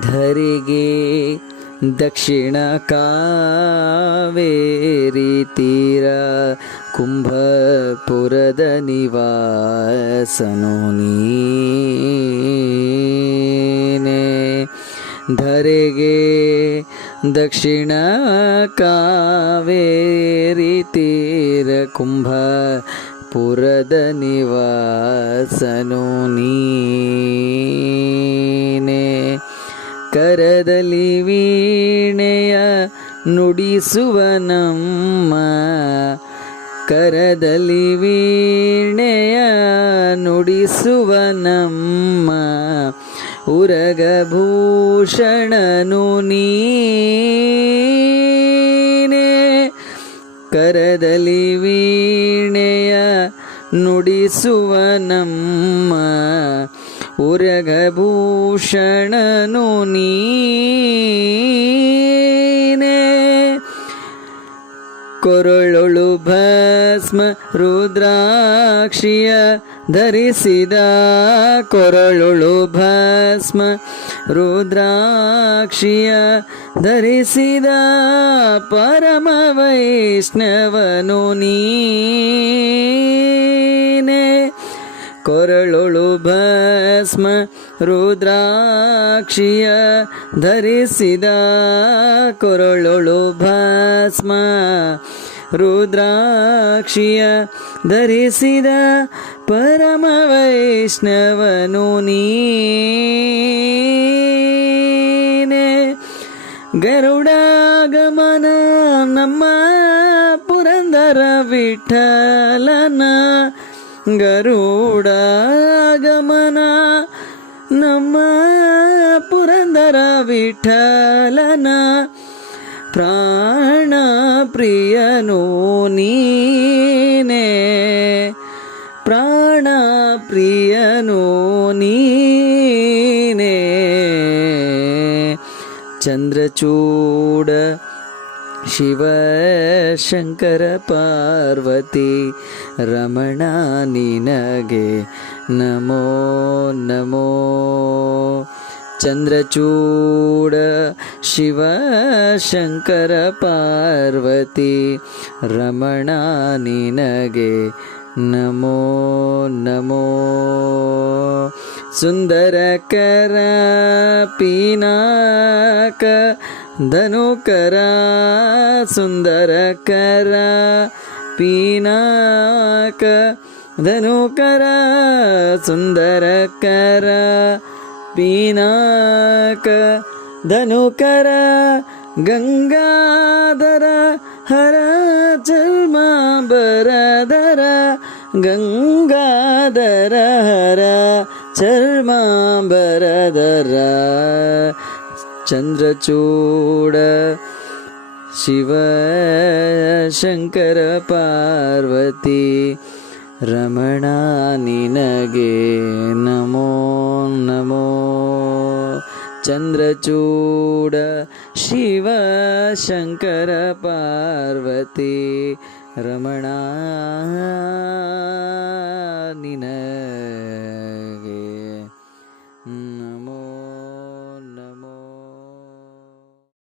ಧರೆಗೆ ದಕ್ಷಿಣ ಕಾವೇರಿ ತೀರ ಕುಂಭಪುರದ ನಿವಾಸನು ನೀನೆ. ಧರೆಗೆ ದಕ್ಷಿಣ ಕಾವೇರಿ ತೀರ ಕುಂಭಪುರದ ನಿವಾಸನು ನೀನೆ. ಕರದಲ್ಲಿ ವೀಣೆಯ ನುಡಿಸುವ ನಮ್ಮ, ಕರದಲ್ಲಿ ವೀಣೆಯ ನುಡಿಸುವ ನಮ್ಮ ಉರಗಭೂಷಣನು ನೀನೆ. ಕರದಲ್ಲಿ ವೀಣೆಯ ನುಡಿಸುವ ನಮ್ಮ ಉರಗಭೂಷಣನು ನೀನೆ. ಕೊರಳೊಳು ಭಸ್ಮ ರುದ್ರಾಕ್ಷಿಯ ಧರಿಸಿದ, ಕೊರಳೊಳು ಭಸ್ಮ ರುದ್ರಾಕ್ಷಿಯ ಧರಿಸಿದ ಪರಮ ವೈಷ್ಣವನು ನೀನೆ. ಕೊರಳೊಳು ಭಸ್ಮ ರುದ್ರಾಕ್ಷಿಯ ಧರಿಸಿದ, ಕೊರಳೊಳು ಭಸ್ಮ ರುದ್ರಾಕ್ಷಿಯ ಧರಿಸಿದ ಪರಮ ವೈಷ್ಣವನು ನೀನೆ. ಗರುಡಾಗಮನ ನಮ್ಮ ಪುರಂದರ ವಿಠಲನ, ಗರುಡಾಗಮನ ನಮ್ಮ ಪುರಂದರ ವಿಠಲನ ಪ್ರಾಣ ಪ್ರಿಯನು ನೀನೆ. ಪ್ರಾಣ ಪ್ರಿಯನು ನೀನೆ. ಚಂದ್ರಚೂಡ ಶಿವ ಶಂಕರ ಪಾರ್ವತಿ ರಮಣ ನಿನಗೆ ನಮೋ ನಮೋ. ಚಂದ್ರಚೂಡ ಶಿವ ಶಂಕರ ಪಾರ್ವತಿ ರಮಣ ನಿನಗೆ ನಮೋ ನಮೋ. ಸುಂದರಕರ ಪೀನಾಕ ಧನುಕರ, ಸುಂದರಕರ ಪೀನಾಕ ಧನುಕರ, ಸುಂದರಕರ ಪೀನಾಕ ಧನುಕರ, ಗಂಗಾಧರ ಹರ ಚರ್ಮಾಂಬರಧರ, ಗಂಗಾಧರ ಹರ ಚರ್ಮಾಂಬರಧರ. ಚಂದ್ರಚೂಡ ಶಿವ ಶಂಕರ ಪಾರ್ವತಿ ರಮಣ ನಿನಗೆ ನಮೋ ನಮೋ. ಚಂದ್ರಚೂಡ ಶಿವ ಶಂಕರ ಪಾರ್ವತಿ ರಮಣ ನಿನಗೆ